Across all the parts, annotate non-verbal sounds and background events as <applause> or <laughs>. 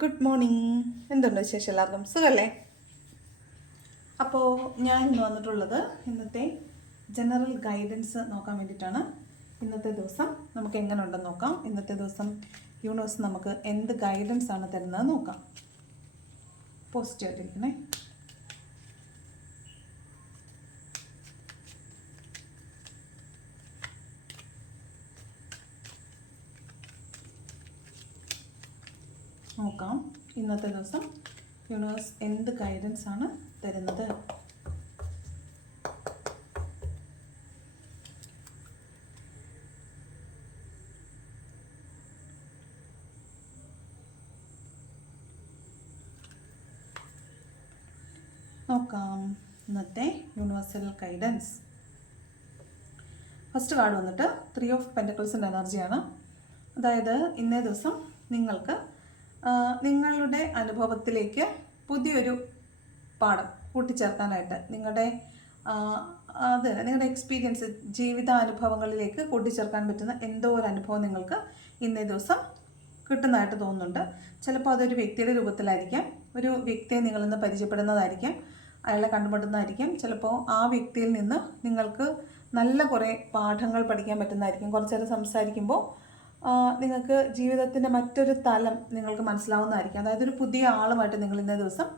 Good morning എന്തുണ്ട് വിശേഷം എല്ലാവർക്കും? സുഖല്ലേ? അപ്പോൾ ഞാൻ ഇന്ന് വന്നിട്ടുള്ളത് ഇന്നത്തെ ജനറൽ ഗൈഡൻസ് നോക്കാൻ വേണ്ടിയിട്ടാണ്. ഇന്നത്തെ ദിവസം നമുക്ക് എങ്ങനെ ഉണ്ടെന്ന് നോക്കാം. ഇന്നത്തെ ദിവസം യൂണിവേഴ്സ് നമുക്ക് എന്ത് ഗൈഡൻസ് ആണ് തരുന്നത് നോക്കാം. പോസിറ്റീവ് നോക്കാം. ഇന്നത്തെ ദിവസം യൂണിവേഴ്സ് എന്ത് ഗൈഡൻസ് ആണ് തരുന്നത്? നോക്കാം. ഇന്നത്തെ യൂണിവേഴ്സൽ ഗൈഡൻസ് ഫസ്റ്റ് കാർഡ് വന്നിട്ട് ത്രീ ഓഫ് പെന്റക്കിൾസിന്റെ എനർജിയാണ് അതായത് ഇന്നേ ദിവസം നിങ്ങൾക്ക് നിങ്ങളുടെ അനുഭവത്തിലേക്ക് പുതിയൊരു പാഠം കൂട്ടിച്ചേർക്കാനായിട്ട് നിങ്ങളുടെ അത് നിങ്ങളുടെ എക്സ്പീരിയൻസ് ജീവിതാനുഭവങ്ങളിലേക്ക് കൂട്ടിച്ചേർക്കാൻ പറ്റുന്ന എന്തോ ഒരു അനുഭവം നിങ്ങൾക്ക് ഇന്നേ ദിവസം കിട്ടുന്നതായിട്ട് തോന്നുന്നുണ്ട്. ചിലപ്പോൾ അതൊരു വ്യക്തിയുടെ രൂപത്തിലായിരിക്കാം. ഒരു വ്യക്തിയെ നിങ്ങളിന്ന് പരിചയപ്പെടുന്നതായിരിക്കാം. അയാളെ കണ്ടുമുട്ടുന്നതായിരിക്കും. ചിലപ്പോൾ ആ വ്യക്തിയിൽ നിന്ന് നിങ്ങൾക്ക് നല്ല കുറേ പാഠങ്ങൾ പഠിക്കാൻ പറ്റുന്നതായിരിക്കും. കുറച്ചേരം സംസാരിക്കുമ്പോൾ നിങ്ങൾക്ക് ജീവിതത്തിന്റെ മറ്റൊരു തലം നിങ്ങൾക്ക് മനസ്സിലാവുന്നതായിരിക്കും. അതായത് ഒരു പുതിയ ആളുമായിട്ട് നിങ്ങൾ ഇന്നേ ദിവസം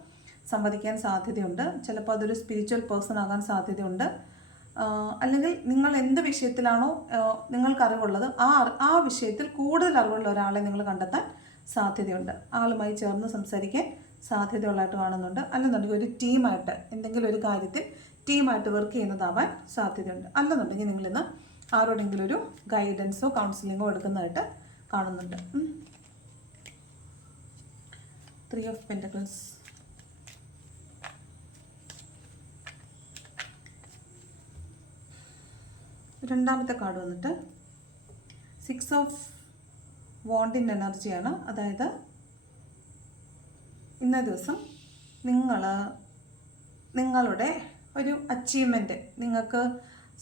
സംവദിക്കാൻ സാധ്യതയുണ്ട്. ചിലപ്പോൾ അതൊരു സ്പിരിച്വൽ പേഴ്സൺ ആകാൻ സാധ്യതയുണ്ട്. അല്ലെങ്കിൽ നിങ്ങൾ എന്ത് വിഷയത്തിലാണോ നിങ്ങൾക്ക് അറിവുള്ളത് ആ ആ വിഷയത്തിൽ കൂടുതൽ അറിവുള്ള ഒരാളെ നിങ്ങൾ കണ്ടെത്താൻ സാധ്യതയുണ്ട്. ആളുമായി ചേർന്ന് സംസാരിക്കാൻ സാധ്യതയുള്ളതായിട്ട് കാണുന്നുണ്ട്. അല്ലെന്നുണ്ടെങ്കിൽ ഒരു ടീമായിട്ട് എന്തെങ്കിലും ഒരു കാര്യത്തിൽ ടീമായിട്ട് വർക്ക് ചെയ്യുന്നതാവാൻ സാധ്യതയുണ്ട്. അല്ലെന്നുണ്ടെങ്കിൽ നിങ്ങളിന്ന് ആരോടെങ്കിലും ഒരു ഗൈഡൻസോ കൗൺസിലിങ്ങോ എടുക്കുന്നതായിട്ട് കാണുന്നുണ്ട്. ത്രീ ഓഫ് പെന്റക്കിൾസ് രണ്ടാമത്തെ കാർഡ് വന്നിട്ട് സിക്സ് ഓഫ് വോണ്ടിൻ എനർജിയാണ് അതായത് ഇന്നേ ദിവസം നിങ്ങൾ നിങ്ങളുടെ ഒരു അച്ചീവ്മെന്റ് നിങ്ങൾക്ക്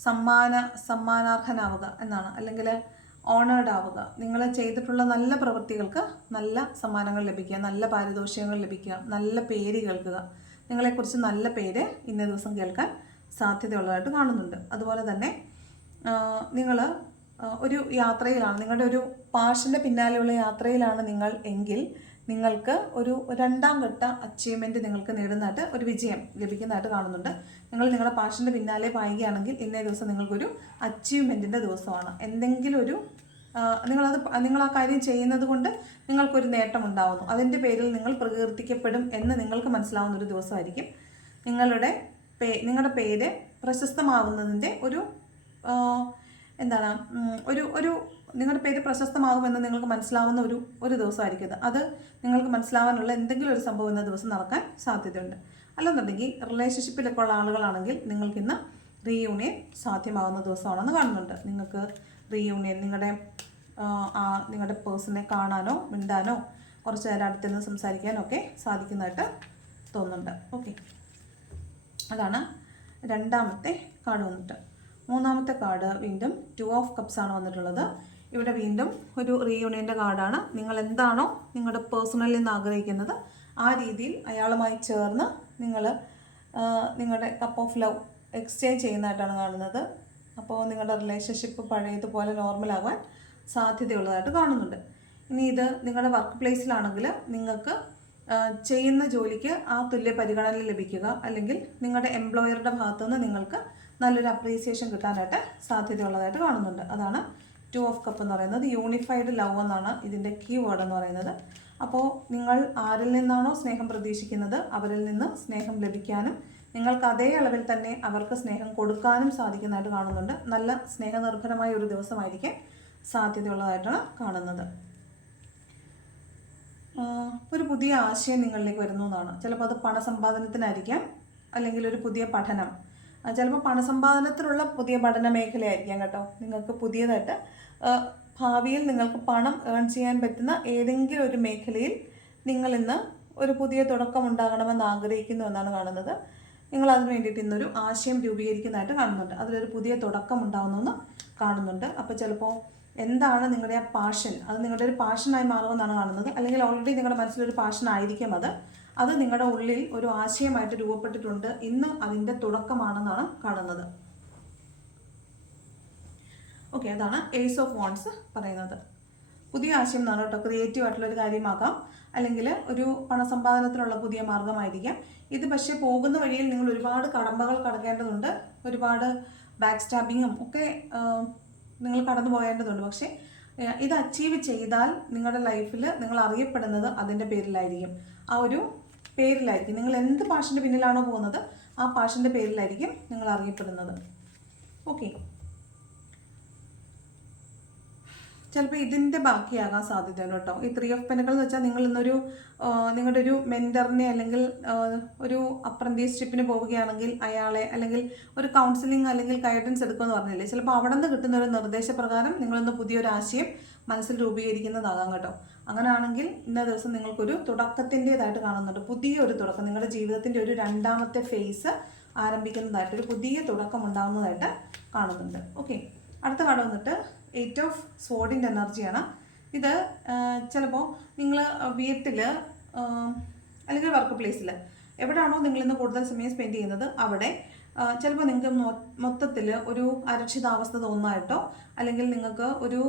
സമ്മാന സമ്മാനാർഹനാവുക എന്നാണ്. അല്ലെങ്കിൽ ഓണേഡ് ആവുക. നിങ്ങൾ ചെയ്തിട്ടുള്ള നല്ല പ്രവൃത്തികൾക്ക് നല്ല സമ്മാനങ്ങൾ ലഭിക്കുക നല്ല പാരിതോഷികങ്ങൾ ലഭിക്കുക നല്ല പേര് കേൾക്കുക. നിങ്ങളെക്കുറിച്ച് നല്ല പേര് ഇന്നേ ദിവസം കേൾക്കാൻ സാധ്യതയുള്ളതായിട്ട് കാണുന്നുണ്ട്. അതുപോലെ തന്നെ നിങ്ങൾ ഒരു യാത്രയിലാണ് നിങ്ങളുടെ ഒരു പാഷന്റെ പിന്നാലെയുള്ള യാത്രയിലാണ് നിങ്ങൾ എങ്കിൽ നിങ്ങൾക്ക് ഒരു രണ്ടാം ഘട്ട അച്ചീവ്മെന്റ് നിങ്ങൾക്ക് നേടുന്നതായിട്ട് ഒരു വിജയം ലഭിക്കുന്നതായിട്ട് കാണുന്നുണ്ട്. നിങ്ങൾ നിങ്ങളുടെ പാഷന്റെ പിന്നാലെ പായുകയാണെങ്കിൽ ഇന്നേ ദിവസം നിങ്ങൾക്കൊരു അച്ചീവ്മെന്റിന്റെ ദിവസമാണ്. എന്തെങ്കിലും ഒരു നിങ്ങളത് നിങ്ങൾ ആ കാര്യം ചെയ്യുന്നത് കൊണ്ട് നിങ്ങൾക്കൊരു നേട്ടം ഉണ്ടാവുന്നു. അതിന്റെ പേരിൽ നിങ്ങൾ പ്രകീർത്തിക്കപ്പെടും എന്ന് നിങ്ങൾക്ക് മനസ്സിലാവുന്ന ഒരു ദിവസമായിരിക്കും. നിങ്ങളുടെ പേ നിങ്ങളുടെ പേര് പ്രശസ്തമാകുന്നതിന്റെ ഒരു എന്താണ് ഒരു ഒരു നിങ്ങളുടെ പേര് പ്രശസ്തമാകുമെന്ന് നിങ്ങൾക്ക് മനസ്സിലാവുന്ന ഒരു ഒരു ദിവസമായിരിക്കും അത് അത് നിങ്ങൾക്ക് മനസ്സിലാവാനുള്ള എന്തെങ്കിലും ഒരു സംഭവം ഇന്ന ദിവസം നടക്കാൻ സാധ്യതയുണ്ട്. അല്ലെന്നുണ്ടെങ്കിൽ റിലേഷൻഷിപ്പിലൊക്കെ ഉള്ള ആളുകളാണെങ്കിൽ നിങ്ങൾക്ക് നിങ്ങൾക്കിന്ന് റീയൂണിയൻ സാധ്യമാകുന്ന ദിവസമാണെന്ന് കാണുന്നുണ്ട്. നിങ്ങൾക്ക് റീയൂണിയൻ നിങ്ങളുടെ ആ നിങ്ങളുടെ പേഴ്സണെ കാണാനോ മിണ്ടാനോ കുറച്ച് നേരം അടുത്തുനിന്ന് സംസാരിക്കാനോ ഒക്കെ സാധിക്കുന്നതായിട്ട് തോന്നുന്നുണ്ട്. ഓക്കെ അതാണ് രണ്ടാമത്തെ കാർഡ് വന്നിട്ട്. മൂന്നാമത്തെ കാർഡ് വീണ്ടും ടു ഓഫ് കപ്സ് ആണ് വന്നിട്ടുള്ളത്. ഇവിടെ വീണ്ടും ഒരു റീയൂണിയന്റെ കാർഡാണ്. നിങ്ങൾ എന്താണോ നിങ്ങളുടെ പേഴ്സണലിൽ നിന്ന് ആഗ്രഹിക്കുന്നത് ആ രീതിയിൽ അയാളുമായി ചേർന്ന് നിങ്ങൾ നിങ്ങളുടെ കപ്പ് ഓഫ് ലവ് എക്സ്ചേഞ്ച് ചെയ്യുന്നതായിട്ടാണ് കാണുന്നത്. അപ്പോൾ നിങ്ങളുടെ റിലേഷൻഷിപ്പ് പഴയതുപോലെ നോർമലാകാൻ സാധ്യതയുള്ളതായിട്ട് കാണുന്നുണ്ട്. ഇനി ഇത് നിങ്ങളുടെ വർക്ക് പ്ലേസിലാണെങ്കിൽ നിങ്ങൾക്ക് ചെയ്യുന്ന ജോലിക്ക് ആ തുല്യ പരിഗണന ലഭിക്കുക. അല്ലെങ്കിൽ നിങ്ങളുടെ എംപ്ലോയറുടെ ഭാഗത്തുനിന്ന് നിങ്ങൾക്ക് നല്ലൊരു അപ്രീസിയേഷൻ കിട്ടാനായിട്ട് സാധ്യതയുള്ളതായിട്ട് കാണുന്നുണ്ട്. അതാണ് ടു ഓഫ് കപ്പ് എന്ന് പറയുന്നത് യൂണിഫൈഡ് ലവ് എന്നാണ് ഇതിന്റെ കീ വേർഡ് എന്ന് പറയുന്നത്. അപ്പോൾ നിങ്ങൾ ആരിൽ നിന്നാണോ സ്നേഹം പ്രതീക്ഷിക്കുന്നത് അവരിൽ നിന്ന് സ്നേഹം ലഭിക്കാനും നിങ്ങൾക്ക് അതേ അളവിൽ തന്നെ അവർക്ക് സ്നേഹം കൊടുക്കാനും സാധിക്കുന്നതായിട്ട് കാണുന്നുണ്ട്. നല്ല സ്നേഹനിർഭരമായ ഒരു ദിവസമായിരിക്കും സാധ്യതയുള്ളതായിട്ടാണ് കാണുന്നത്. ഒരു പുതിയ ആശയം നിങ്ങളിലേക്ക് വരുന്നു എന്നാണ്. ചിലപ്പോൾ അത് പണസമ്പാദനത്തിനായിരിക്കാം അല്ലെങ്കിൽ ഒരു പുതിയ പഠനം. ചിലപ്പോൾ പണസമ്പാദനത്തിലുള്ള പുതിയ പഠന മേഖലയായിരിക്കാം കേട്ടോ. നിങ്ങൾക്ക് പുതിയതായിട്ട് ഭാവിയിൽ നിങ്ങൾക്ക് പണം ഏൺ ചെയ്യാൻ പറ്റുന്ന ഏതെങ്കിലും ഒരു മേഖലയിൽ നിങ്ങൾ ഇന്ന് ഒരു പുതിയ തുടക്കം ഉണ്ടാകണമെന്ന് ആഗ്രഹിക്കുന്നു എന്നാണ് കാണുന്നത്. നിങ്ങൾ അതിന് വേണ്ടിയിട്ട് ഇന്നൊരു ആശയം രൂപീകരിക്കുന്നതായിട്ട് കാണുന്നുണ്ട്. അതിലൊരു പുതിയ തുടക്കം ഉണ്ടാകുന്നെന്ന് കാണുന്നുണ്ട്. അപ്പോൾ ചിലപ്പോൾ എന്താണ് നിങ്ങളുടെ ആ പാഷൻ അത് നിങ്ങളുടെ ഒരു പാഷനായി മാറുമെന്നാണ് കാണുന്നത്. അല്ലെങ്കിൽ ഓൾറെഡി നിങ്ങളുടെ മനസ്സിലൊരു പാഷൻ ആയിരിക്കും അത്. അത് നിങ്ങളുടെ ഉള്ളിൽ ഒരു ആശയമായിട്ട് രൂപപ്പെട്ടിട്ടുണ്ട്. ഇന്ന് അതിന്റെ തുടക്കമാണെന്നാണ് കാണുന്നത്. ഓക്കെ അതാണ് ഏസ് ഓഫ് വോൺസ് പറയുന്നത്. പുതിയ ആശയം എന്നാണ് കേട്ടോ. ക്രിയേറ്റീവ് ആയിട്ടുള്ള ഒരു കാര്യമാകാം. അല്ലെങ്കിൽ ഒരു പണസമ്പാദനത്തിനുള്ള പുതിയ മാർഗമായിരിക്കാം. ഇത് പക്ഷേ പോകുന്ന വഴിയിൽ നിങ്ങൾ ഒരുപാട് കടമ്പകൾ കടക്കേണ്ടതുണ്ട്. ഒരുപാട് ബാക്ക് സ്റ്റാബിങ്ങും ഒക്കെ നിങ്ങൾ കടന്നു പോകേണ്ടതുണ്ട്. പക്ഷേ ഇത് അച്ചീവ് ചെയ്താൽ നിങ്ങളുടെ ലൈഫിൽ നിങ്ങൾ അറിയപ്പെടുന്നത് അതിന്റെ പേരിലായിരിക്കും. ആ ഒരു പേരിലായിരിക്കും. നിങ്ങൾ എന്ത് പാഷന്റെ പിന്നിലാണോ പോകുന്നത് ആ പാഷന്റെ പേരിലായിരിക്കും നിങ്ങൾ അറിയപ്പെടുന്നത്. ഓക്കെ ചിലപ്പോൾ ഇതിന്റെ ബാക്കിയാകാൻ സാധ്യതയുണ്ട് കേട്ടോ. ഈ ത്രീ ഓഫ് പെനുകൾ എന്ന് വെച്ചാൽ നിങ്ങൾ ഇന്നൊരു നിങ്ങളുടെ ഒരു മെന്ററിനെ അല്ലെങ്കിൽ ഒരു അപ്രന്റീസ്ഷിപ്പിന് പോവുകയാണെങ്കിൽ അയാളെ അല്ലെങ്കിൽ ഒരു കൗൺസിലിംഗ് അല്ലെങ്കിൽ ഗൈഡൻസ് എടുക്കുമെന്ന് പറഞ്ഞില്ലേ? ചിലപ്പോൾ അവിടെ നിന്ന് കിട്ടുന്ന ഒരു നിർദ്ദേശപ്രകാരം നിങ്ങളൊന്ന് പുതിയൊരു ആശയം മനസ്സിൽ രൂപീകരിക്കുന്നതാകാം കേട്ടോ. അങ്ങനെയാണെങ്കിൽ ഇന്ന ദിവസം നിങ്ങൾക്കൊരു തുടക്കത്തിന്റെതായിട്ട് കാണുന്നുണ്ട്. പുതിയൊരു തുടക്കം. നിങ്ങളുടെ ജീവിതത്തിന്റെ ഒരു രണ്ടാമത്തെ ഫേസ് ആരംഭിക്കുന്നതായിട്ട് ഒരു പുതിയ തുടക്കം ഉണ്ടാകുന്നതായിട്ട് കാണുന്നുണ്ട്. ഓക്കെ അടുത്ത കാർഡ് വന്നിട്ട് എയ്റ്റ് ഓഫ് സോഡിന്റെ എനർജിയാണ് ഇത് ചിലപ്പോൾ നിങ്ങൾ വീട്ടിൽ അല്ലെങ്കിൽ വർക്ക് പ്ലേസിൽ എവിടെയാണോ നിങ്ങൾ ഇന്ന് കൂടുതൽ സമയം സ്പെൻഡ് ചെയ്യുന്നത് അവിടെ ചിലപ്പോൾ നിങ്ങൾക്ക് മൊത്തത്തിൽ ഒരു അരക്ഷിതാവസ്ഥ തോന്നായിട്ടോ? അല്ലെങ്കിൽ നിങ്ങൾക്ക് ഒരു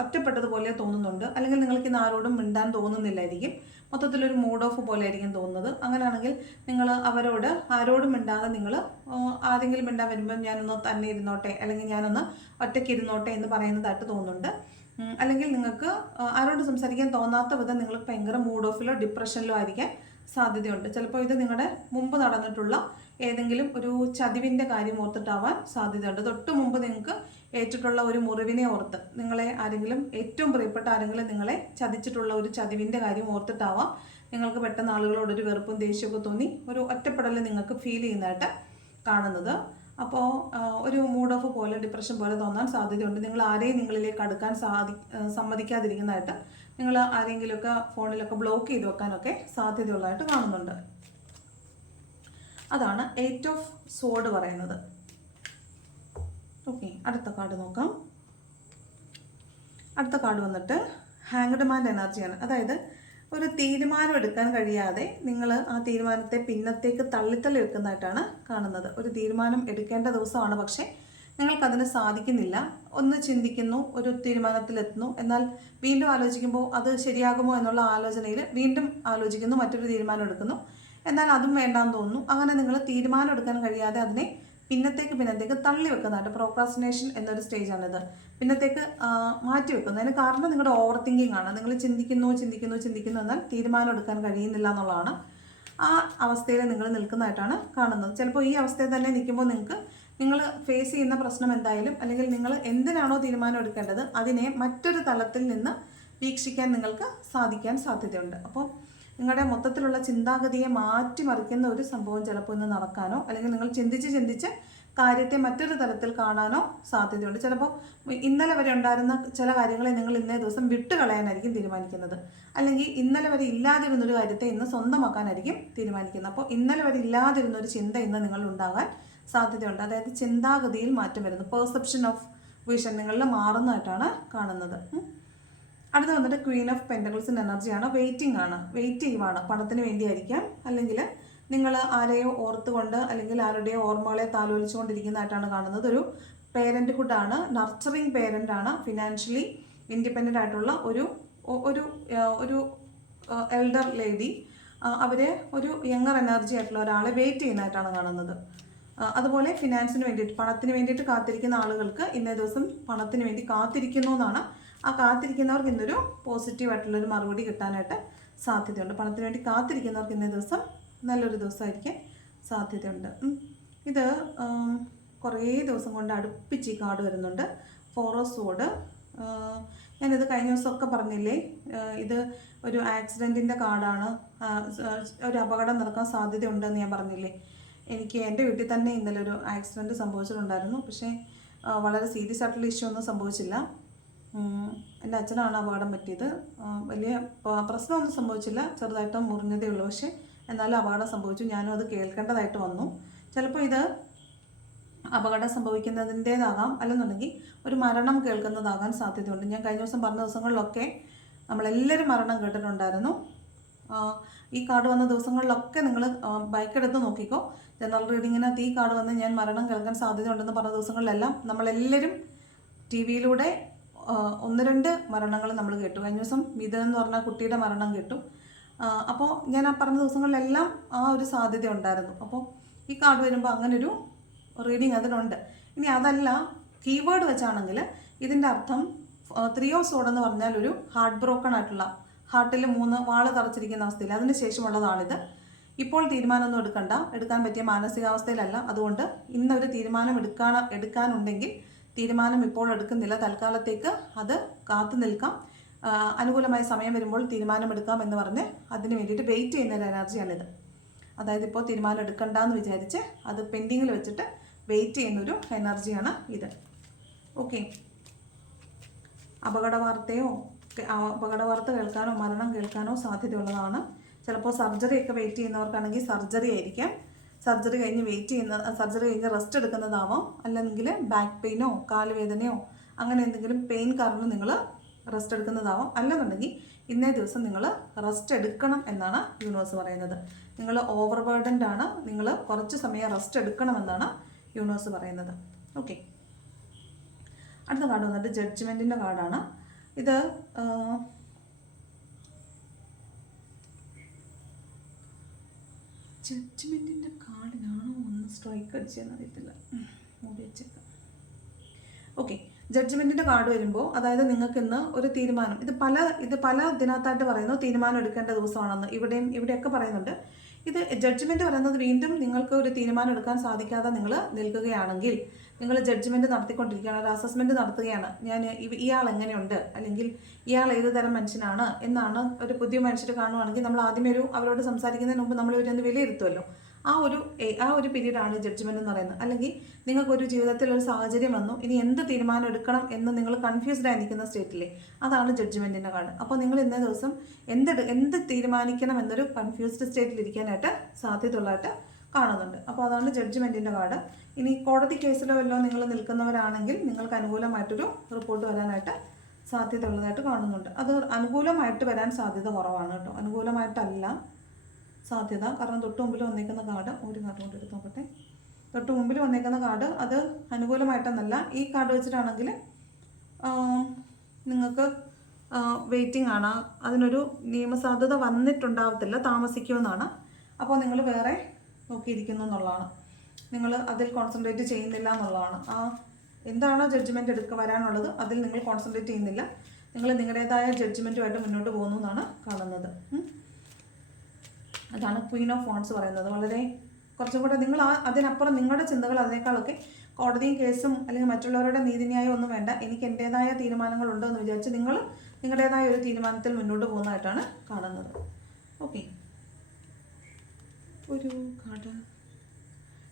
ഒറ്റപ്പെട്ടതുപോലെ തോന്നുന്നുണ്ട്? അല്ലെങ്കിൽ നിങ്ങൾക്ക് ഇന്ന് ആരോടും മിണ്ടാൻ തോന്നുന്നില്ലായിരിക്കും? മൊത്തത്തിലൊരു മൂഡ് ഓഫ് പോലെ ആയിരിക്കും തോന്നുന്നത്. അങ്ങനെയാണെങ്കിൽ നിങ്ങൾ അവരോട് ആരോടും മിണ്ടാതെ നിങ്ങൾ ആരെങ്കിലും മിണ്ടാൻ വരുമ്പോൾ ഞാനൊന്ന് തന്നെ ഇരുന്നോട്ടെ അല്ലെങ്കിൽ ഞാനൊന്ന് ഒറ്റയ്ക്ക് ഇരുന്നോട്ടെ എന്ന് പറയുന്നതായിട്ട് തോന്നുന്നുണ്ട്. അല്ലെങ്കിൽ നിങ്ങൾക്ക് ആരോട് സംസാരിക്കാൻ തോന്നാത്ത വിധം നിങ്ങൾ ഭയങ്കര മൂഡ് ഓഫിലോ ഡിപ്രഷനിലോ ആയിരിക്കാൻ സാധ്യതയുണ്ട്. ചിലപ്പോൾ ഇത് നിങ്ങളുടെ മുമ്പ് നടന്നിട്ടുള്ള ഏതെങ്കിലും ഒരു ചതിവിന്റെ കാര്യം ഓർത്തിട്ടാവാൻ സാധ്യതയുണ്ട്. തൊട്ട് മുമ്പ് നിങ്ങൾക്ക് ഏറ്റിട്ടുള്ള ഒരു മുറിവിനെ ഓർത്ത് നിങ്ങളെ ആരെങ്കിലും ഏറ്റവും പ്രിയപ്പെട്ട ആരെങ്കിലും നിങ്ങളെ ചതിച്ചിട്ടുള്ള ഒരു ചതിവിന്റെ കാര്യം ഓർത്തിട്ടാവാം നിങ്ങൾക്ക് പെട്ടെന്ന് ആളുകളോട് ഒരു വെറുപ്പും ദേഷ്യമൊക്കെ തോന്നി ഒരു ഒറ്റപ്പെടൽ നിങ്ങൾക്ക് ഫീൽ ചെയ്യുന്നതായിട്ട് കാണുന്നത്. അപ്പോൾ ഒരു മൂഡ് ഓഫ് പോലെ ഡിപ്രഷൻ പോലെ തോന്നാൻ സാധ്യതയുണ്ട്. നിങ്ങൾ ആരെയും നിങ്ങളിലേക്ക് അടുക്കാൻ സാധി സമ്മതിക്കാതിരിക്കുന്നതായിട്ട് നിങ്ങൾ ആരെങ്കിലുമൊക്കെ ഫോണിലൊക്കെ ബ്ലോക്ക് ചെയ്ത് വെക്കാനൊക്കെ സാധ്യതയുള്ളതായിട്ട് കാണുന്നുണ്ട്. അതാണ് എയ്റ്റ് ഓഫ് സോഡ് പറയുന്നത്. ഓക്കെ അടുത്ത കാർഡ് നോക്കാം. അടുത്ത കാർഡ് വന്നിട്ട് ഹാങ്ഡ് മാന്റെ എനർജിയാണ് അതായത് ഒരു തീരുമാനം എടുക്കാൻ കഴിയാതെ നിങ്ങൾ ആ തീരുമാനത്തെ പിന്നത്തേക്ക് തള്ളിത്തള്ളി വെക്കുന്നതായിട്ടാണ് കാണുന്നത്. ഒരു തീരുമാനം എടുക്കേണ്ട ദിവസമാണ് പക്ഷേ നിങ്ങൾക്കതിന് സാധിക്കുന്നില്ല. ഒന്ന് ചിന്തിക്കുന്നു ഒരു തീരുമാനത്തിലെത്തുന്നു. എന്നാൽ വീണ്ടും ആലോചിക്കുമ്പോൾ അത് ശരിയാകുമോ എന്നുള്ള ആലോചനയിൽ വീണ്ടും ആലോചിക്കുന്നു മറ്റൊരു തീരുമാനം എടുക്കുന്നു. എന്നാൽ അതും വേണ്ടാന്ന് തോന്നുന്നു. അങ്ങനെ നിങ്ങൾ തീരുമാനം എടുക്കാൻ കഴിയാതെ അതിനെ പിന്നത്തേക്ക് പിന്നത്തേക്ക് തള്ളി വെക്കുന്നതായിട്ട് പ്രോക്രാസിനേഷൻ എന്നൊരു സ്റ്റേജാണിത് പിന്നത്തേക്ക് മാറ്റി വെക്കുന്നു. അതിന് കാരണം നിങ്ങളുടെ ഓവർ തിങ്കിങ് ആണ്. നിങ്ങൾ ചിന്തിക്കുന്നു ചിന്തിക്കുന്നു ചിന്തിക്കുന്നു എന്നാൽ തീരുമാനം എടുക്കാൻ കഴിയുന്നില്ല എന്നുള്ളതാണ് ആ അവസ്ഥയിൽ നിങ്ങൾ നിൽക്കുന്നതായിട്ടാണ് കാണുന്നത്. ചിലപ്പോൾ ഈ അവസ്ഥയിൽ തന്നെ നിൽക്കുമ്പോൾ നിങ്ങൾക്ക് നിങ്ങൾ ഫേസ് ചെയ്യുന്ന പ്രശ്നം എന്തായാലും അല്ലെങ്കിൽ നിങ്ങൾ എന്തിനാണോ തീരുമാനം എടുക്കേണ്ടത് അതിനെ മറ്റൊരു തലത്തിൽ നിന്ന് വീക്ഷിക്കാൻ നിങ്ങൾക്ക് സാധിക്കാൻ സാധ്യതയുണ്ട്. അപ്പോൾ നിങ്ങളുടെ മൊത്തത്തിലുള്ള ചിന്താഗതിയെ മാറ്റിമറിക്കുന്ന ഒരു സംഭവം ചിലപ്പോൾ ഇന്ന് നടക്കാനോ അല്ലെങ്കിൽ നിങ്ങൾ ചിന്തിച്ച് ചിന്തിച്ച് കാര്യത്തെ മറ്റൊരു തലത്തിൽ കാണാനോ സാധ്യതയുണ്ട്. ചിലപ്പോൾ ഇന്നലെ വരെ ഉണ്ടായിരുന്ന ചില കാര്യങ്ങളെ നിങ്ങൾ ഇന്നേ ദിവസം വിട്ടുകളയാനായിരിക്കും തീരുമാനിക്കുന്നത്. അല്ലെങ്കിൽ ഇന്നലെ വരെ ഇല്ലാതിരുന്നൊരു കാര്യത്തെ ഇന്ന് സ്വന്തമാക്കാനായിരിക്കും തീരുമാനിക്കുന്നത്. അപ്പോൾ ഇന്നലെ വരെ ഇല്ലാതിരുന്നൊരു ചിന്ത ഇന്ന് നിങ്ങൾ ഉണ്ടാകാൻ സാധ്യതയുണ്ട്. അതായത് ചിന്താഗതിയിൽ മാറ്റം വരുന്നു. പെർസെപ്ഷൻ ഓഫ് വിഷൻ നിങ്ങളിൽ മാറുന്നതായിട്ടാണ് കാണുന്നത്. അടുത്ത വന്നിട്ട് ക്വീൻ ഓഫ് പെൻഡഗിൾസിന്റെ എനർജിയാണ് വെയിറ്റിംഗ് ആണ്. വെയിറ്റ് ചെയ്യുവാണ്. പണത്തിന് വേണ്ടിയായിരിക്കാം. അല്ലെങ്കിൽ നിങ്ങൾ ആരെയോ ഓർത്തുകൊണ്ട് അല്ലെങ്കിൽ ആരുടെയോ ഓർമ്മകളെ താലോലിച്ചുകൊണ്ടിരിക്കുന്നതായിട്ടാണ് കാണുന്നത്. ഒരു പേരന്റ്ഹുഡ് ആണ്. നർച്ചറിങ് പേരന്റ് ആണ്. ഫിനാൻഷ്യലി ഇൻഡിപെൻഡന്റ് ആയിട്ടുള്ള ഒരു ഒരു ഒരു എൽഡർ ലേഡി അവരെ ഒരു യങ്ങർ എനർജി ആയിട്ടുള്ള ഒരാളെ വെയിറ്റ് ചെയ്യുന്നതായിട്ടാണ് കാണുന്നത്. അതുപോലെ ഫിനാൻസിന് വേണ്ടിയിട്ട് പണത്തിന് വേണ്ടിയിട്ട് കാത്തിരിക്കുന്ന ആളുകൾക്ക് ഇന്നേ ദിവസം പണത്തിന് വേണ്ടി കാത്തിരിക്കുന്നു എന്നാണ്. ആ കാത്തിരിക്കുന്നവർക്ക് ഇന്നൊരു പോസിറ്റീവ് ആയിട്ടുള്ളൊരു മറുപടി കിട്ടാനായിട്ട് സാധ്യതയുണ്ട്. പണത്തിന് വേണ്ടി കാത്തിരിക്കുന്നവർക്ക് ഇന്നേ ദിവസം നല്ലൊരു ദിവസമായിരിക്കാൻ സാധ്യതയുണ്ട്. ഇത് കുറേ ദിവസം കൊണ്ട് അടുപ്പിച്ച് ഈ കാർഡ് വരുന്നുണ്ട്. ഫോറോസോഡ് ഞാനിത് കഴിഞ്ഞ ദിവസമൊക്കെ പറഞ്ഞില്ലേ? ഇത് ഒരു ആക്സിഡന്റിന്റെ കാർഡാണ്. ഒരു അപകടം നടക്കാൻ സാധ്യതയുണ്ടെന്ന് ഞാൻ പറഞ്ഞില്ലേ? എനിക്ക് എന്റെ വീട്ടിൽ തന്നെ ഇന്നലെ ഒരു ആക്സിഡന്റ് സംഭവിച്ചിട്ടുണ്ടായിരുന്നു. പക്ഷേ വളരെ സീരിയസ് ആയിട്ടുള്ള ഇഷ്യൂ ഒന്നും സംഭവിച്ചില്ല. എന്റെ അച്ഛനാണ് അപകടം പറ്റിയത്. വലിയ പ്രശ്നമൊന്നും സംഭവിച്ചില്ല. ചെറുതായിട്ട് മുറിഞ്ഞതേ ഉള്ളൂ. പക്ഷേ എന്നാലും അപകടം സംഭവിച്ചു. ഞാനും അത് കേൾക്കേണ്ടതായിട്ട് വന്നു. ചിലപ്പോൾ ഇത് അപകടം സംഭവിക്കുന്നതിന്റേതാകാം. അല്ലെന്നുണ്ടെങ്കിൽ ഒരു മരണം കേൾക്കുന്നതാകാൻ സാധ്യതയുണ്ട്. ഞാൻ കഴിഞ്ഞ ദിവസം പറഞ്ഞ ദിവസങ്ങളിലൊക്കെ നമ്മളെല്ലാവരും മരണം കേട്ടിട്ടുണ്ടായിരുന്നു. ഈ കാർഡ് വന്ന ദിവസങ്ങളിലൊക്കെ നിങ്ങൾ ബൈക്കെടുത്ത് നോക്കിക്കോ. ജനറൽ റീഡിങ്ങിനകത്ത് ഈ കാർഡ് വന്ന് ഞാൻ മരണം കേൾക്കാൻ സാധ്യതയുണ്ടെന്ന് പറഞ്ഞ ദിവസങ്ങളിലെല്ലാം നമ്മളെല്ലാവരും ടി വിയിലൂടെ ഒന്ന് രണ്ട് മരണങ്ങൾ നമ്മൾ കേട്ടു. കഴിഞ്ഞ ദിവസം മിത എന്ന് പറഞ്ഞ കുട്ടിയുടെ മരണം കേട്ടു. അപ്പോൾ ഞാൻ ആ പറഞ്ഞ ദിവസങ്ങളിലെല്ലാം ആ ഒരു സാധ്യത ഉണ്ടായിരുന്നു. അപ്പോൾ ഈ കാർഡ് വരുമ്പോൾ അങ്ങനൊരു റീഡിങ് അതിനുണ്ട് ഇനി അതല്ല കീവേഡ് വെച്ചാണെങ്കിൽ ഇതിന്റെ അർത്ഥം ത്രീ ഓഫ് സോഡ് എന്ന് പറഞ്ഞാൽ ഒരു ഹാർട്ട് ബ്രോക്കൺ ആയിട്ടുള്ള ഹാർട്ടിൽ മൂന്ന് വാൾ തറച്ചിരിക്കുന്ന അവസ്ഥയിൽ അതിന് ശേഷമുള്ളതാണിത്. ഇപ്പോൾ തീരുമാനമൊന്നും എടുക്കണ്ട. എടുക്കാൻ പറ്റിയ മാനസികാവസ്ഥയിലല്ല. അതുകൊണ്ട് ഇന്നൊരു തീരുമാനം എടുക്കാൻ എടുക്കാനുണ്ടെങ്കിൽ തീരുമാനം ഇപ്പോൾ എടുക്കുന്നില്ല. തൽക്കാലത്തേക്ക് അത് കാത്തു നിൽക്കാം. അനുകൂലമായ സമയം വരുമ്പോൾ തീരുമാനം എടുക്കാം എന്ന് പറഞ്ഞ് അതിന് വേണ്ടിയിട്ട് വെയിറ്റ് ചെയ്യുന്ന ഒരു എനർജിയാണിത്. അതായത് ഇപ്പോൾ തീരുമാനം എടുക്കണ്ട എന്ന് വിചാരിച്ച് അത് പെൻഡിങ്ങിൽ വെച്ചിട്ട് വെയിറ്റ് ചെയ്യുന്നൊരു എനർജിയാണ് ഇത്. ഓക്കെ അപകട വാർത്തയോ അപകട വാർത്ത കേൾക്കാനോ മരണം കേൾക്കാനോ സാധ്യതയുള്ളതാണ്. ചിലപ്പോൾ സർജറി ഒക്കെ വെയിറ്റ് ചെയ്യുന്നവർക്കാണെങ്കിൽ സർജറി ആയിരിക്കാം. സർജറി കഴിഞ്ഞ് വെയിറ്റ് ചെയ്യുന്ന സർജറി കഴിഞ്ഞ് റെസ്റ്റ് എടുക്കുന്നതാവാം. അല്ലെങ്കിൽ ബാക്ക് പെയിനോ കാലുവേദനയോ അങ്ങനെ എന്തെങ്കിലും പെയിൻ കാരണം നിങ്ങൾ റെസ്റ്റ് എടുക്കുന്നതാവാം. അല്ലെന്നുണ്ടെങ്കിൽ ഇന്നേ ദിവസം നിങ്ങൾ റെസ്റ്റ് എടുക്കണം എന്നാണ് യൂണിവേഴ്സ് പറയുന്നത്. നിങ്ങൾ ഓവർ ബേർഡൻഡ് ആണ്. നിങ്ങൾ കുറച്ച് സമയം റെസ്റ്റ് എടുക്കണമെന്നാണ് യൂണിവേഴ്സ് പറയുന്നത്. ഓക്കെ അടുത്ത കാർഡ് വന്നിട്ട് ജഡ്ജ്മെന്റിന്റെ കാർഡാണ് ഇത് ജഡ്ജ്മെന്റിന്റെ കാർഡിനാണോ ഒന്ന് സ്ട്രൈക്ക് അടിച്ചതെന്ന് അറിയത്തില്ല. ഓക്കെ ജഡ്ജ്മെന്റിന്റെ കാർഡ് വരുമ്പോൾ അതായത് നിങ്ങൾക്ക് ഇന്ന് ഒരു തീരുമാനം ഇത് പല ഇത് പല ഇതിനകത്തായിട്ട് പറയുന്നു തീരുമാനം എടുക്കേണ്ട ദിവസമാണെന്ന് ഇവിടെയും ഇവിടെയൊക്കെ പറയുന്നുണ്ട്. ഇത് ജഡ്ജ്മെന്റ് പറയുന്നത് വീണ്ടും നിങ്ങൾക്ക് ഒരു തീരുമാനം എടുക്കാൻ സാധിക്കാതെ നിങ്ങൾ നിൽക്കുകയാണെങ്കിൽ നിങ്ങൾ ജഡ്ജ്മെന്റ് നടത്തിക്കൊണ്ടിരിക്കുകയാണ് ഒരു അസസ്മെന്റ് നടത്തുകയാണ്. ഞാൻ ഇയാൾ എങ്ങനെയുണ്ട്? അല്ലെങ്കിൽ ഇയാൾ ഏത് തരം മനുഷ്യനാണ്? എന്നാണ് ഒരു പുതിയ മനുഷ്യർ കാണുവാണെങ്കിൽ നമ്മൾ ആദ്യമേ ഒരു അവരോട് സംസാരിക്കുന്നതിന് മുമ്പ് നമ്മൾ ഇവരൊന്ന് വിലയിരുത്തുമല്ലോ ആ ഒരു ആ ഒരു പീരീഡാണ് ജഡ്ജ്മെന്റ് എന്ന് പറയുന്നത്. അല്ലെങ്കിൽ നിങ്ങൾക്കൊരു ജീവിതത്തിൽ ഒരു സാഹചര്യം വന്നു ഇനി എന്ത് തീരുമാനം എടുക്കണം എന്ന് നിങ്ങൾ കൺഫ്യൂസ്ഡ് ആയിരിക്കുന്ന സ്റ്റേറ്റിലെ അതാണ് ജഡ്ജ്മെന്റിന്റെ കാർഡ് അപ്പോൾ നിങ്ങൾ ഇന്നേ ദിവസം എന്ത് എന്ത് തീരുമാനിക്കണം എന്നൊരു കൺഫ്യൂസ്ഡ് സ്റ്റേറ്റിൽ ഇരിക്കാനായിട്ട് സാധ്യതയുള്ളതായിട്ട് കാണുന്നുണ്ട്. അപ്പോൾ അതാണ് ജഡ്ജ്മെന്റിന്റെ കാർഡ് ഇനി കോടതി കേസിലോ വല്ലോ നിങ്ങൾ നിൽക്കുന്നവരാണെങ്കിൽ നിങ്ങൾക്ക് അനുകൂലമായിട്ടൊരു റിപ്പോർട്ട് വരാനായിട്ട് സാധ്യത ഉള്ളതായിട്ട് കാണുന്നുണ്ട്. അത് അനുകൂലമായിട്ട് വരാൻ സാധ്യത കുറവാണ് കേട്ടോ. അനുകൂലമായിട്ടല്ല സാധ്യത. കാരണം തൊട്ട് മുമ്പിൽ വന്നേക്കുന്ന കാർഡ് ഒരു കാർഡ് കൊണ്ട് എടുത്ത് നോക്കട്ടെ. തൊട്ട് മുമ്പിൽ വന്നേക്കുന്ന കാർഡ് അത് അനുകൂലമായിട്ടെന്നല്ല. ഈ കാർഡ് വെച്ചിട്ടാണെങ്കിൽ നിങ്ങൾക്ക് വെയിറ്റിംഗ് ആണ്. അതിനൊരു നിയമസാധ്യത വന്നിട്ടുണ്ടാവത്തില്ല. താമസിക്കുമെന്നാണ്. അപ്പോൾ നിങ്ങൾ വേറെ നോക്കിയിരിക്കുന്നു എന്നുള്ളതാണ്. നിങ്ങൾ അതിൽ കോൺസെൻട്രേറ്റ് ചെയ്യുന്നില്ല എന്നുള്ളതാണ്. ആ എന്താണോ ജഡ്ജ്മെന്റ് എടുക്കുക വരാനുള്ളത്? അതിൽ നിങ്ങൾ കോൺസെൻട്രേറ്റ് ചെയ്യുന്നില്ല. നിങ്ങൾ നിങ്ങളുടേതായ ജഡ്ജ്മെന്റുമായിട്ട് മുന്നോട്ട് പോകുന്നു എന്നാണ് കാണുന്നത്. അതാണ് ക്വീൻ ഓഫ് ഫോൺസ് പറയുന്നത്. വളരെ കുറച്ചും കൂടെ നിങ്ങൾ ആ അതിനപ്പുറം നിങ്ങളുടെ ചിന്തകൾ അതിനേക്കാളൊക്കെ കോടതിയും കേസും അല്ലെങ്കിൽ മറ്റുള്ളവരുടെ നീതിന്യായം ഒന്നും വേണ്ട. എനിക്ക് എന്റേതായ തീരുമാനങ്ങളുണ്ടോ എന്ന് വിചാരിച്ച് നിങ്ങൾ നിങ്ങളുടേതായ ഒരു തീരുമാനത്തിൽ മുന്നോട്ട് പോകുന്നതായിട്ടാണ് കാണുന്നത്. ഓക്കെ ഒരു കട.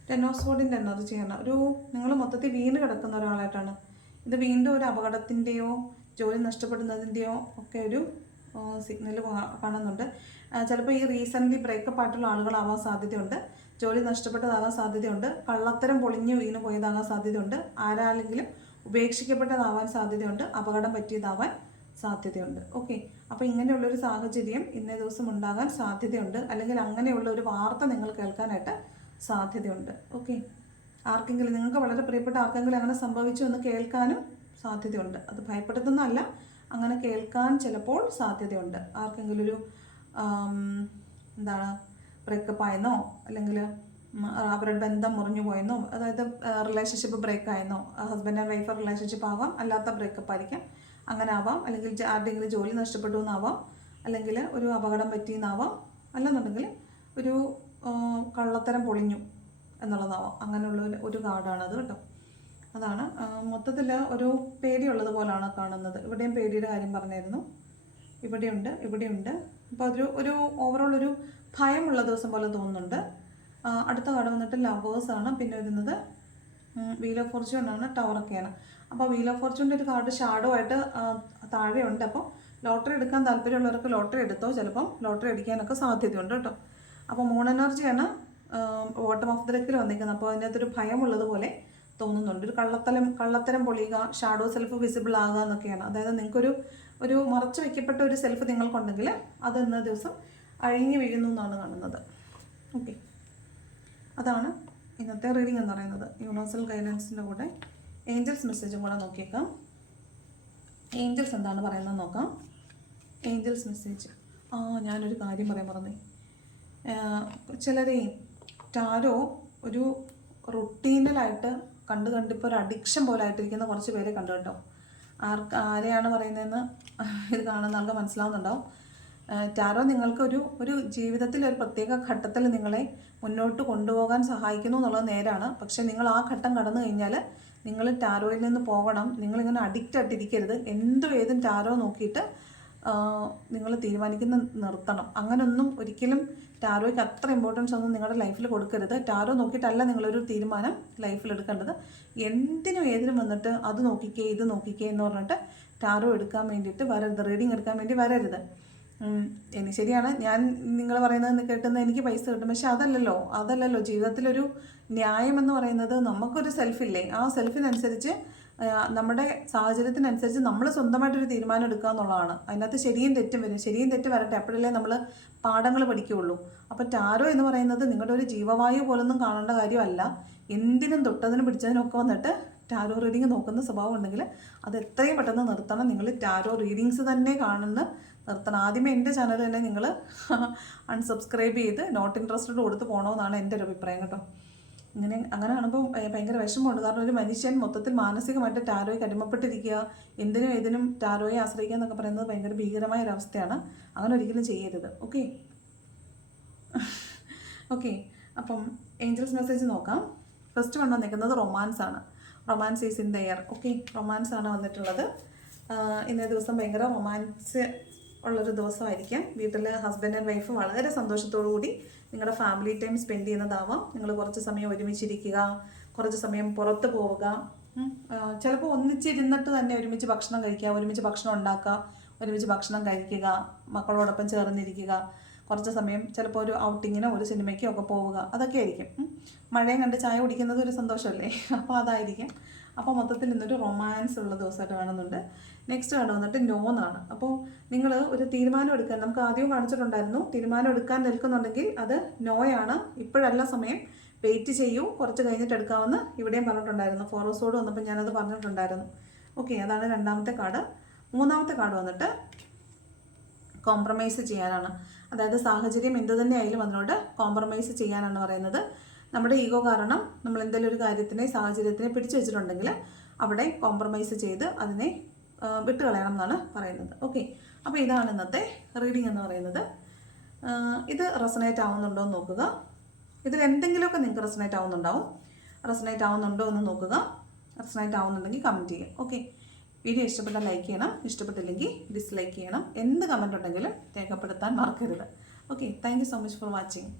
ടെനോസോഡിന്റെ എന്നത് ചെയ്യണം ഒരു നിങ്ങൾ മൊത്തത്തിൽ വീണ് കിടക്കുന്ന ഒരാളായിട്ടാണ്. ഇത് വീണ്ടും ഒരു അപകടത്തിന്റെയോ ജോലി നഷ്ടപ്പെടുന്നതിന്റെയോ ഒക്കെ ഒരു സിഗ്നൽ കാണുന്നുണ്ട്. ചിലപ്പോൾ ഈ റീസെന്റ്ലി ബ്രേക്കപ്പ് ആയിട്ടുള്ള ആളുകളാവാൻ സാധ്യതയുണ്ട്. ജോലി നഷ്ടപ്പെട്ടതാകാൻ സാധ്യതയുണ്ട്. കള്ളത്തരം പൊളിഞ്ഞു വീണ് പോയതാകാൻ സാധ്യതയുണ്ട്. ആരാലെങ്കിലും ഉപേക്ഷിക്കപ്പെട്ടതാവാൻ സാധ്യതയുണ്ട്. അപകടം പറ്റിയതാവാൻ സാധ്യതയുണ്ട്. ഓക്കെ അപ്പോൾ ഇങ്ങനെയുള്ളൊരു സാഹചര്യം ഇന്നേ ദിവസം ഉണ്ടാകാൻ സാധ്യതയുണ്ട്. അല്ലെങ്കിൽ അങ്ങനെയുള്ള ഒരു വാർത്ത നിങ്ങൾ കേൾക്കാനായിട്ട് സാധ്യതയുണ്ട്. ഓക്കെ ആർക്കെങ്കിലും നിങ്ങൾക്ക് വളരെ പ്രിയപ്പെട്ട ആർക്കെങ്കിലും അങ്ങനെ സംഭവിച്ചു എന്ന് കേൾക്കാനും സാധ്യതയുണ്ട്. അത് ഭയപ്പെടുത്തുന്നതല്ല അങ്ങനെ കേൾക്കാൻ ചിലപ്പോൾ സാധ്യതയുണ്ട്. ആർക്കെങ്കിലും ഒരു എന്താണ് ബ്രേക്കപ്പ് ആയെന്നോ അല്ലെങ്കിൽ അവരുടെ ബന്ധം മുറിഞ്ഞു പോയെന്നോ അതായത് റിലേഷൻഷിപ്പ് ബ്രേക്ക് ആയെന്നോ ഹസ്ബൻഡ് ആൻഡ് വൈഫ് റിലേഷൻഷിപ്പ് ആവാം അല്ലാത്ത ബ്രേക്കപ്പ് ആയിരിക്കാം. അങ്ങനെ ആവാം അല്ലെങ്കിൽ ആരുടെയെങ്കിലും ജോലി നഷ്ടപ്പെട്ടു എന്നാവാം അല്ലെങ്കിൽ ഒരു അപകടം പറ്റിയെന്നാവാം. അല്ലെന്നുണ്ടെങ്കിൽ ഒരു കള്ളത്തരം പൊളിഞ്ഞു എന്നുള്ളതാവാം. അങ്ങനെയുള്ള ഒരു കാർഡാണത് കേട്ടോ. അതാണ് മൊത്തത്തിൽ ഒരു പേടിയുള്ളത് പോലാണ് കാണുന്നത്. ഇവിടെയും പേടിയുടെ കാര്യം പറഞ്ഞായിരുന്നു. ഇവിടെയുണ്ട് ഇവിടെയുണ്ട്. അപ്പോൾ അതൊരു ഒരു ഓവറോൾ ഒരു ഭയമുള്ള ദിവസം പോലെ തോന്നുന്നുണ്ട്. അടുത്ത കാർഡ് വന്നിട്ട് ലവേഴ്സാണ് പിന്നെ വരുന്നത് വീൽ ഓഫ് ഫോർച്യൂൺ ആണ് ടവറൊക്കെയാണ് അപ്പോൾ വീൽ ഓഫ് ഫോർച്യൂണിന്റെ ഒരു കാർഡ് ഷാഡോ ആയിട്ട് താഴെയുണ്ട്. അപ്പോൾ ലോട്ടറി എടുക്കാൻ താല്പര്യമുള്ളവർക്ക് ലോട്ടറി എടുത്തോ? ചിലപ്പം ലോട്ടറി അടിക്കാനൊക്കെ സാധ്യതയുണ്ട് കേട്ടോ. അപ്പോൾ മൂൺ എനർജിയാണ് ബോട്ടം ഓഫ് ദ വന്നിരിക്കുന്നത്. അപ്പോൾ അതിനകത്തൊരു ഭയമുള്ളത് പോലെ തോന്നുന്നുണ്ട്. ഒരു കള്ളത്തലം കള്ളത്തരം പൊളിയുക ഷാഡോ സെൽഫ് വിസിബിൾ ആകുക എന്നൊക്കെയാണ്. അതായത് നിങ്ങൾക്കൊരു ഒരു മറച്ചു വയ്ക്കപ്പെട്ട ഒരു സെൽഫ് നിങ്ങൾക്കുണ്ടെങ്കിൽ അത് ഇന്ന ദിവസം അഴിഞ്ഞു വീഴുന്നു എന്നാണ് കാണുന്നത്. ഓക്കെ അതാണ് ഇന്നത്തെ റീഡിംഗ് എന്ന് പറയുന്നത് യൂണിവേഴ്സൽ ഗൈഡൻസിന്റെ കൂടെ ഏഞ്ചൽസ് മെസ്സേജും കൂടെ നോക്കിയേക്കാം. ഏഞ്ചൽസ് എന്താണ് പറയുന്നത് നോക്കാം. ഏഞ്ചൽസ് മെസ്സേജ് ആ ഞാനൊരു കാര്യം പറയാൻ പറഞ്ഞേ ചിലരെ ടാരോ ഒരു റുട്ടീനലായിട്ട് കണ്ട് കണ്ടിപ്പോൾ ഒരു അഡിക്ഷൻ പോലെ ആയിട്ടിരിക്കുന്ന കുറച്ച് പേരെ കണ്ടു കണ്ടോ ആർക്ക് ആരെയാണ് പറയുന്നതെന്ന് ഇത് കാണുന്ന ആൾക്ക് മനസ്സിലാവുന്നുണ്ടാവും. ടാരോ നിങ്ങൾക്ക് ഒരു ഒരു ജീവിതത്തിൽ ഒരു പ്രത്യേക ഘട്ടത്തിൽ നിങ്ങളെ മുന്നോട്ട് കൊണ്ടുപോകാൻ സഹായിക്കുന്നു എന്നുള്ളത് നേരാണ്. പക്ഷേ നിങ്ങൾ ആ ഘട്ടം കടന്നു കഴിഞ്ഞാൽ നിങ്ങൾ ടാരോയിൽ നിന്ന് പോകണം. നിങ്ങളിങ്ങനെ അഡിക്റ്റ് ആയിട്ടിരിക്കരുത്. എന്തും ഏതും ടാരോ നോക്കിയിട്ട് നിങ്ങൾ തീരുമാനിക്കുന്ന നിർത്തണം. അങ്ങനൊന്നും ഒരിക്കലും ടാരോയ്ക്ക് അത്ര ഇമ്പോർട്ടൻസ് ഒന്നും നിങ്ങളുടെ ലൈഫിൽ കൊടുക്കരുത്. ടാരോ നോക്കിയിട്ടല്ല നിങ്ങളൊരു തീരുമാനം ലൈഫിൽ എടുക്കേണ്ടത്. എന്തിനും ഏതിനും വന്നിട്ട് അത് നോക്കിക്കേ ഇത് നോക്കിക്കേ എന്ന് പറഞ്ഞിട്ട് ടാരോ എടുക്കാൻ വേണ്ടിയിട്ട് വരരുത്. റീഡിങ് എടുക്കാൻ വേണ്ടി വരരുത്. ഇനി ശരിയാണ്. ഞാൻ നിങ്ങൾ പറയുന്നത് കേട്ടുന്ന എനിക്ക് പൈസ കിട്ടും. പക്ഷെ അതല്ലല്ലോ. അതല്ലല്ലോ. ജീവിതത്തിലൊരു ന്യായം എന്ന് പറയുന്നത് നമുക്കൊരു സെൽഫില്ലേ? ആ സെൽഫിനനുസരിച്ച് നമ്മുടെ സാഹചര്യത്തിനനുസരിച്ച് നമ്മൾ സ്വന്തമായിട്ടൊരു തീരുമാനം എടുക്കുക എന്നുള്ളതാണ്. അതിനകത്ത് ശരിയും തെറ്റും വരും. ശരിയും തെറ്റും വരട്ടെ. അപ്പോഴല്ലേ നമ്മൾ പാഠങ്ങൾ പഠിക്കുകയുള്ളൂ. അപ്പോൾ ടാരോ എന്ന് പറയുന്നത് നിങ്ങളുടെ ഒരു ജീവവായു പോലൊന്നും കാണേണ്ട കാര്യമല്ല. എന്തിനും തൊട്ടതിനും പിടിച്ചതിനൊക്കെ വന്നിട്ട് ടാരോ റീഡിങ് നോക്കുന്ന സ്വഭാവം ഉണ്ടെങ്കിൽ അത് എത്രയും പെട്ടെന്ന് നിർത്തണം. നിങ്ങൾ ടാരോ റീഡിങ്സ് തന്നെ കാണുന്ന നിർത്തണം. ആദ്യമേ എന്റെ ചാനൽ തന്നെ നിങ്ങൾ അൺസബ്സ്ക്രൈബ് ചെയ്ത് നോട്ട് ഇൻട്രസ്റ്റഡ് കൊടുത്ത് പോകണമെന്നാണ് എന്റെ ഒരു അഭിപ്രായം കേട്ടോ. ഇങ്ങനെ അങ്ങനെ കാണുമ്പോൾ ഭയങ്കര വിഷമമുണ്ട്. കാരണം ഒരു മനുഷ്യൻ മൊത്തത്തിൽ മാനസികമായിട്ട് ടാരോയ്ക്ക് അടിമപ്പെട്ടിരിക്കുക എന്തിനും ഏതിനും ടാരോയെ ആശ്രയിക്കുക എന്നൊക്കെ പറയുന്നത് ഭയങ്കര ഭീകരമായ ഒരു അവസ്ഥയാണ്. അങ്ങനെ ഒരിക്കലും ചെയ്യരുത്. ഓക്കെ? ഓക്കെ. അപ്പം ഏഞ്ചൽസ് മെസ്സേജ് നോക്കാം. ഫസ്റ്റ് വൺ വന്നിരിക്കുന്നത് റൊമാൻസ് ആണ്. Romance is in the air okay romance ആണ് വന്നിട്ടുള്ളത് ഇന്നേ ദിവസം ഭയങ്കര റൊമാൻസ് ഉള്ളൊരു ദിവസമായിരിക്കാം. വീട്ടിൽ ഹസ്ബൻഡ് ആൻഡ് വൈഫ് വളരെ സന്തോഷത്തോടു കൂടി നിങ്ങളുടെ ഫാമിലി ടൈം സ്പെൻഡ് ചെയ്യുന്നതാവാം. നിങ്ങൾ കുറച്ച് സമയം ഒരുമിച്ചിരിക്കുക കുറച്ച് സമയം പുറത്ത് പോവുക. ചിലപ്പോൾ ഒന്നിച്ചിരുന്നിട്ട് തന്നെ ഒരുമിച്ച് ഭക്ഷണം കഴിക്കുക ഒരുമിച്ച് ഭക്ഷണം ഉണ്ടാക്കുക ഒരുമിച്ച് ഭക്ഷണം കഴിക്കുക മക്കളോടൊപ്പം ചേർന്നിരിക്കുക. കുറച്ച് സമയം ചിലപ്പോൾ ഒരു ഔട്ടിങ്ങിനോ ഒരു സിനിമയ്ക്കോ ഒക്കെ പോവുക. അതൊക്കെ ആയിരിക്കും. മഴയും കണ്ട് ചായ കുടിക്കുന്നത് ഒരു സന്തോഷമല്ലേ? <laughs> അപ്പോൾ അതായിരിക്കും. അപ്പോൾ മൊത്തത്തിൽ ഇന്നൊരു റൊമാൻസ് ഉള്ള ദിവസമായിട്ട് കാണുന്നുണ്ട്. നെക്സ്റ്റ് കണ്ടു വന്നിട്ട് നോ എന്നാണ് അപ്പോൾ നിങ്ങൾ ഒരു തീരുമാനം എടുക്കാൻ നമുക്ക് ആദ്യം കാണിച്ചിട്ടുണ്ടായിരുന്നു തീരുമാനം എടുക്കാൻ നിൽക്കുന്നുണ്ടെങ്കിൽ അത് നോയാണ്. ഇപ്പോഴല്ല സമയം. വെയിറ്റ് ചെയ്യൂ. കുറച്ച് കഴിഞ്ഞിട്ട് എടുക്കാമെന്ന് ഇവിടെയും പറഞ്ഞിട്ടുണ്ടായിരുന്നു. ഫോറോസോഡ് വന്നപ്പോൾ ഞാനത് പറഞ്ഞിട്ടുണ്ടായിരുന്നു. ഓക്കെ അതാണ് രണ്ടാമത്തെ കാർഡ്. മൂന്നാമത്തെ കാർഡ് വന്നിട്ട് കോംപ്രമൈസ് ചെയ്യാനാണ്. അതായത് സാഹചര്യം എന്ത് തന്നെ ആയാലും അതിനോട് കോംപ്രമൈസ് ചെയ്യാനാണ് പറയുന്നത്. നമ്മുടെ ഈഗോ കാരണം നമ്മൾ എന്തെങ്കിലും ഒരു കാര്യത്തിനെ സാഹചര്യത്തിനെ പിടിച്ചു വെച്ചിട്ടുണ്ടെങ്കിൽ അവിടെ കോംപ്രമൈസ് ചെയ്ത് അതിനെ വിട്ടുകളയണം എന്നാണ് പറയുന്നത്. ഓക്കെ അപ്പോൾ ഇതാണ് ഇന്നത്തെ റീഡിംഗ് എന്ന് പറയുന്നത്. ഇത് റെസനേറ്റ് ആവുന്നുണ്ടോ എന്ന് നോക്കുക. ഇതിൽ എന്തെങ്കിലുമൊക്കെ നിങ്ങൾക്ക് റെസനേറ്റ് ആവുന്നുണ്ടാവും. റെസനേറ്റ് ആവുന്നുണ്ടോ എന്ന് നോക്കുക. റെസനേറ്റ് ആവുന്നുണ്ടെങ്കിൽ കമന്റ് ചെയ്യുക. ഓക്കെ വീഡിയോ ഇഷ്ടപ്പെട്ടാൽ ലൈക്ക് ചെയ്യണം. ഇഷ്ടപ്പെട്ടില്ലെങ്കിൽ ഡിസ്ലൈക്ക് ചെയ്യണം. എന്ത് കമന്റ് ഉണ്ടെങ്കിലും രേഖപ്പെടുത്താൻ മറക്കരുത്. Okay thank so much for watching